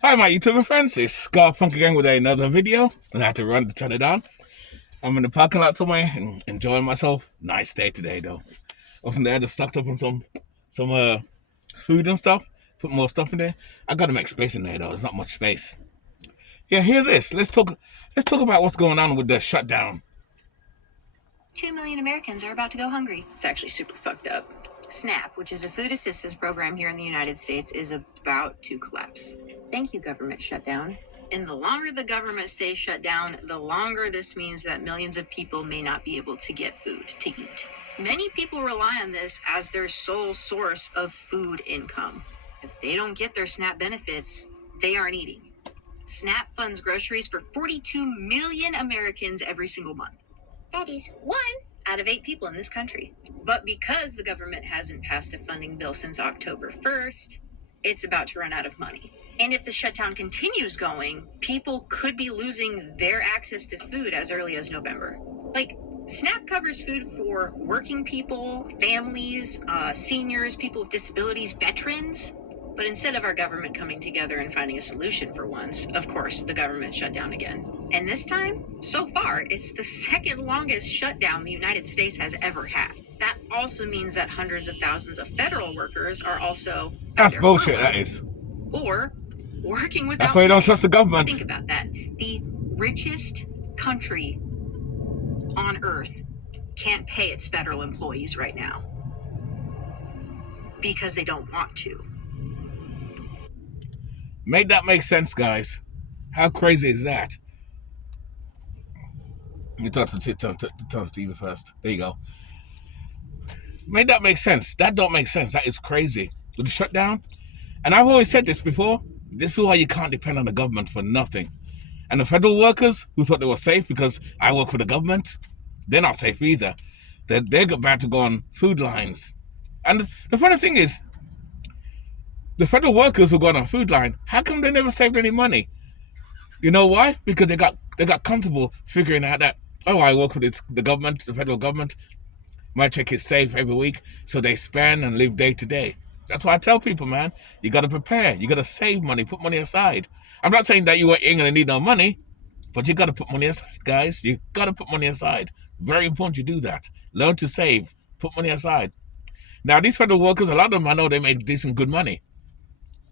Hi, my YouTuber friends. It's Scarpunk again with another video. And I had to run to turn it on. I'm in the parking lot somewhere and enjoying myself. Nice day today, though. I wasn't there, just stocked up on some food and stuff. Put more stuff in there. I gotta make space in there, though. There's not much space. Yeah, hear this. Let's talk about what's going on with the shutdown. 2 million Americans are about to go hungry. It's actually super fucked up. SNAP, which is a food assistance program here in the United States, is about to collapse. Thank you, government shutdown. And the longer the government stays shut down, the longer this means that millions of people may not be able to get food to eat. Many people rely on this as their sole source of food income. If they don't get their SNAP benefits, they aren't eating. SNAP funds groceries for 42 million Americans every single month. That is 1 out of 8 people in this country. But because the government hasn't passed a funding bill since October 1st, it's about to run out of money. And if the shutdown continues going, people could be losing their access to food as early as November. Like, SNAP covers food for working people, families, seniors, people with disabilities, veterans. But instead of our government coming together and finding a solution for once, of course, the government shut down again. And this time, so far, it's the second longest shutdown the United States has ever had. That also means that hundreds of thousands of federal workers are also That's either bullshit, furloughed that is. or working without That's why you don't pay. trust the government. Think about that. The richest country on earth can't pay its federal employees right now because they don't want to. Make that make sense, guys. How crazy is that? You talk to TV first. There you go. Make that make sense. That don't make sense. That is crazy. With the shutdown, and I've always said this before, this is why you can't depend on the government for nothing. And the federal workers who thought they were safe because I work for the government, they're not safe either. They're about to go on food lines. And the funny thing is, the federal workers who got on food line, how come they never saved any money? You know why? Because they got comfortable figuring out that, oh, I work for the government, the federal government. My check is safe every week, so they spend and live day to day. That's why I tell people, man, you got to prepare. You got to save money, put money aside. I'm not saying that you ain't going to need no money, but you got to put money aside, guys. You got to put money aside. Very important you do that. Learn to save, put money aside. Now, these federal workers, a lot of them, I know they made decent, good money.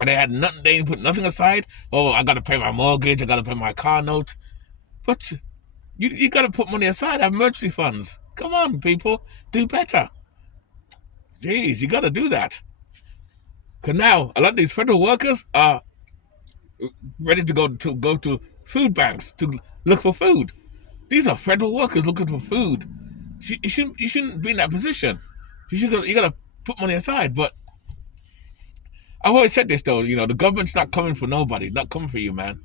And they had nothing, they didn't put nothing aside. Oh, I got to pay my mortgage, I got to pay my car note. But you got to put money aside, have emergency funds. Come on, people, do better. Jeez, you got to do that. Because now, a lot of these federal workers are ready to go to food banks to look for food. These are federal workers looking for food. You shouldn't be in that position. You got to put money aside. But I've always said this, though, the government's not coming for nobody, not coming for you, man.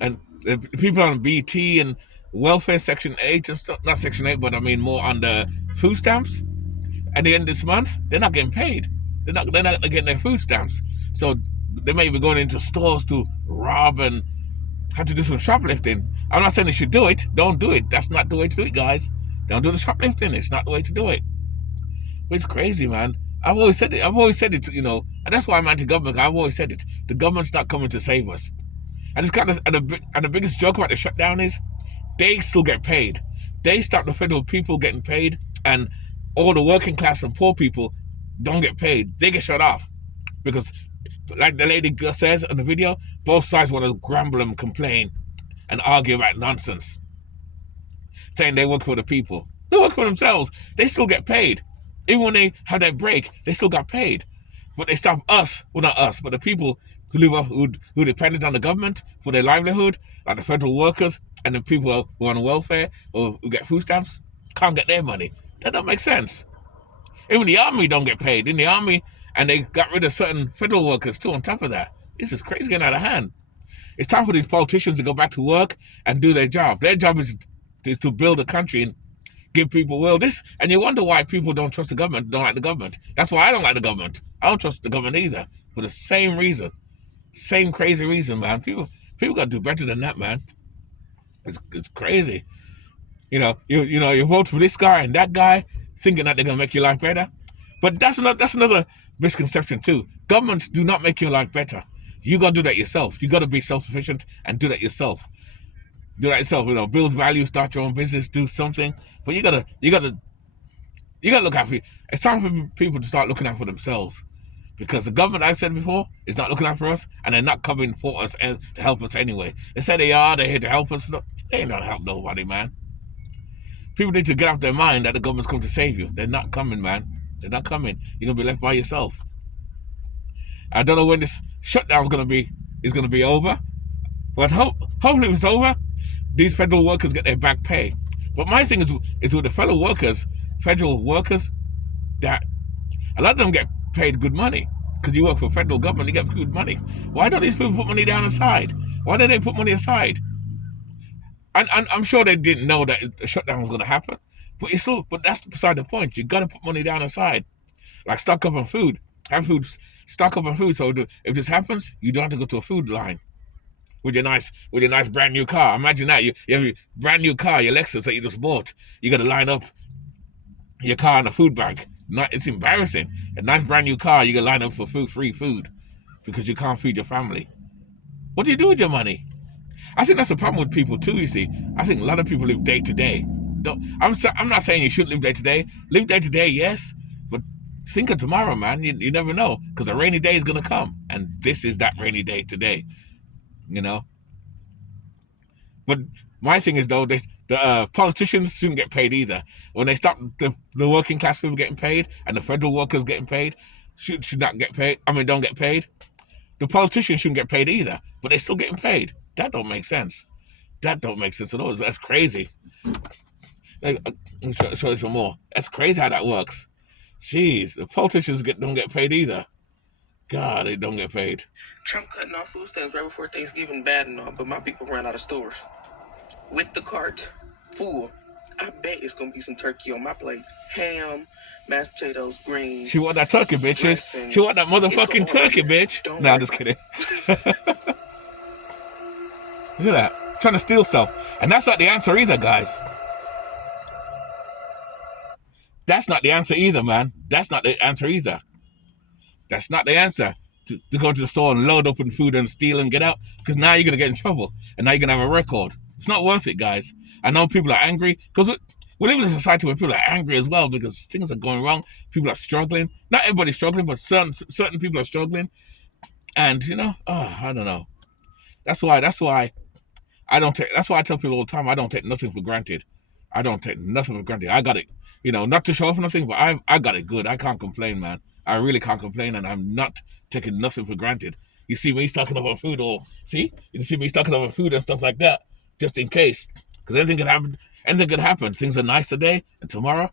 And the people on BT and welfare Section 8 and stuff, not Section 8, but I mean more on the food stamps, at the end of this month, they're not getting paid. They're not getting their food stamps. So they may be going into stores to rob and have to do some shoplifting. I'm not saying they should do it. Don't do it. That's not the way to do it, guys. Don't do the shoplifting. It's not the way to do it. But it's crazy, man. I've always said it, and that's why I'm anti-government. I've always said it. The government's not coming to save us. And it's kind of, and the biggest joke about the shutdown is they still get paid. They stop the federal people getting paid, and all the working class and poor people don't get paid. They get shut off because, like the lady says in the video, both sides want to grumble and complain and argue about nonsense, saying they work for the people. They work for themselves. They still get paid. Even when they have their break, they still got paid. But they stop us, well, not us, but the people who live off, who depended on the government for their livelihood, like the federal workers and the people who are on welfare or who get food stamps, can't get their money. That don't make sense. Even the army don't get paid in the army, and they got rid of certain federal workers too on top of that. This is crazy, getting out of hand. It's time for these politicians to go back to work and do their job. Their job is to build a country and give people this. And you wonder why people don't trust the government, don't like the government. That's why I don't like the government. I don't trust the government either, for the same reason. Same crazy reason, man. People got to do better than that, man. It's crazy. You vote for this guy and that guy, thinking that they're gonna make your life better. But that's another misconception too. Governments do not make your life better. You got to do that yourself. You got to be self-sufficient and do that yourself. Do that yourself. Build value, start your own business, do something. But you gotta look out for. It's time for people to start looking out for themselves, because the government, I said before, is not looking out for us, and they're not coming for us and to help us anyway. They say they are. They're here to help us. They ain't gonna help nobody, man. People need to get off their mind that the government's coming to save you. They're not coming, man. They're not coming. You're gonna be left by yourself. I don't know when this shutdown is gonna be over, but hopefully it's over. These federal workers get their back pay. But my thing is with the federal workers, that a lot of them get paid good money because you work for federal government, you get good money. Why don't these people put money down aside? Why don't they put money aside? And I'm sure they didn't know that the shutdown was going to happen, but that's beside the point. You got to put money down aside, like stock up on food. Stock up on food. So if this happens, you don't have to go to a food line with your nice brand new car. Imagine that you have a brand new car, your Lexus that you just bought. You got to line up your car in a food bag. It's embarrassing. A nice brand new car, you got to line up for free food because you can't feed your family. What do you do with your money? I think that's the problem with people too. You see, I think a lot of people live day to day. I'm not saying you shouldn't live day to day. Live day to day, yes, but think of tomorrow, man. You never know, because a rainy day is gonna come, and this is that rainy day today. But my thing is, though, the politicians shouldn't get paid either. When they stop the working class people getting paid and the federal workers getting paid, should not get paid. Don't get paid. The politicians shouldn't get paid either, but they're still getting paid. That don't make sense. That don't make sense at all. That's crazy. Let me show you some more. That's crazy how that works. Jeez, the politicians don't get paid either. God, they don't get paid. Trump cutting off food stamps right before Thanksgiving, bad and all, but my people ran out of stores. With the cart full, I bet it's gonna be some turkey on my plate. Ham, mashed potatoes, greens. She want that turkey, bitches. She want that motherfucking turkey, bitch. Nah, I'm just kidding. Look at that. Trying to steal stuff. And that's not the answer either, guys. That's not the answer either, man. That's not the answer either. That's not the answer. To go to the store and load up on food and steal and get out. Because now you're going to get in trouble. And now you're going to have a record. It's not worth it, guys. I know people are angry. Because we live in a society where people are angry as well. Because things are going wrong. People are struggling. Not everybody's struggling, but certain people are struggling. And, I don't know. That's why that's why I tell people all the time, I don't take nothing for granted. I don't take nothing for granted. I got it, not to show off nothing, but I got it good. I can't complain, man. I really can't complain, and I'm not taking nothing for granted. You see me stocking up on food, you see me stocking up on food and stuff like that, just in case. Because anything could happen. Anything could happen. Things are nice today, and tomorrow,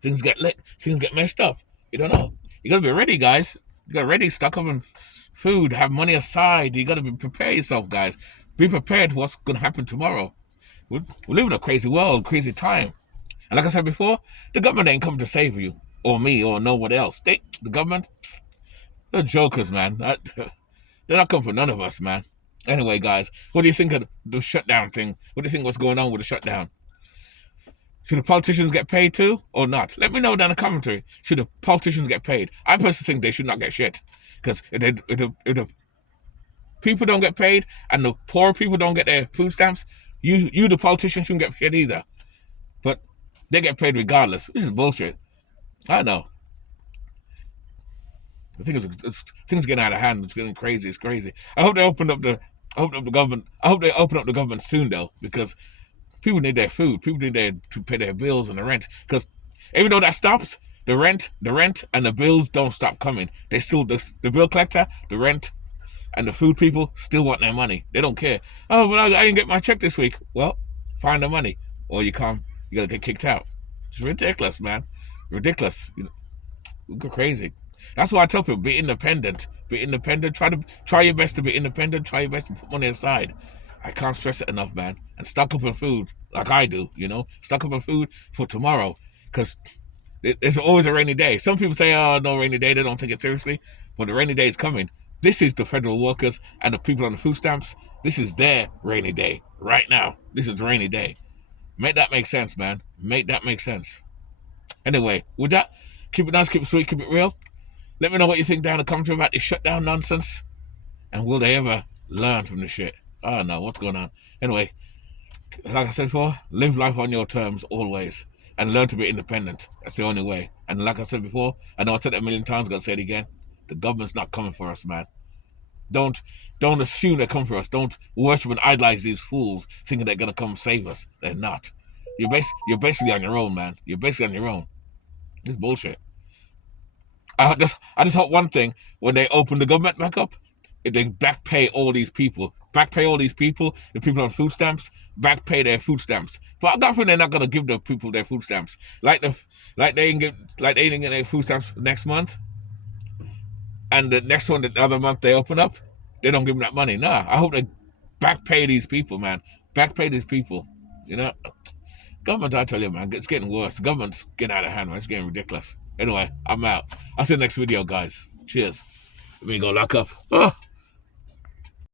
things get lit. Things get messed up. You don't know. You got to be ready, guys. You got to ready, stock up on food, have money aside. You got to prepare yourself, guys. Be prepared for what's going to happen tomorrow. We live in a crazy world, crazy time. And like I said before, the government ain't coming to save you, or me, or no one else. The government, they're jokers, man. They're not coming for none of us, man. Anyway, guys, what do you think of the shutdown thing? What do you think what's going on with the shutdown? Should the politicians get paid too, or not? Let me know down in the commentary. Should the politicians get paid? I personally think they should not get shit. Because if the people don't get paid and the poor people don't get their food stamps, you the politicians, shouldn't get shit either. But they get paid regardless, which is bullshit. I know. The thing is, things getting out of hand. It's getting crazy. It's crazy. I hope they open up the government. I hope they open up the government soon, though, because people need their food. People need to pay their bills and the rent. Because even though that stops, the rent, and the bills don't stop coming. They still the bill collector, the rent, and the food people still want their money. They don't care. Oh, but I didn't get my check this week. Well, find the money, or you gotta get kicked out. It's ridiculous, man. Ridiculous. We go crazy. That's why I tell people, be independent. Be independent. Try your best to be independent. Try your best to put money aside. I can't stress it enough, man. And stock up on food like I do. Stock up on food for tomorrow, because there's always a rainy day. Some people say, "Oh, no rainy day." They don't take it seriously, but the rainy day is coming. This is the federal workers and the people on the food stamps. This is their rainy day right now. This is the rainy day. Make that make sense, man. Make that make sense. Anyway, with that, keep it nice, keep it sweet, keep it real. Let me know what you think down in the commentary about this shutdown nonsense. And will they ever learn from the shit? I don't know what's going on. Anyway, like I said before, live life on your terms always. And learn to be independent. That's the only way. And like I said before, I know I said it a million times, gonna say it again. The government's not coming for us, man. Don't assume they're coming for us. Don't worship and idolize these fools thinking they're gonna come save us. They're not. You're basically on your own, man. You're basically on your own. This is bullshit. I just hope one thing, when they open the government back up, if they back pay all these people, the people on food stamps, back pay their food stamps. But I got they're not gonna give the people their food stamps. Like they didn't get their food stamps next month. And the next one, the other month they open up, they don't give them that money. Nah, I hope they back pay these people, man. Back pay these people. You know? Government, I tell you, man, it's getting worse. The government's getting out of hand, man. It's getting ridiculous. Anyway, I'm out. I'll see you next video, guys. Cheers. Let me go lock up. Oh.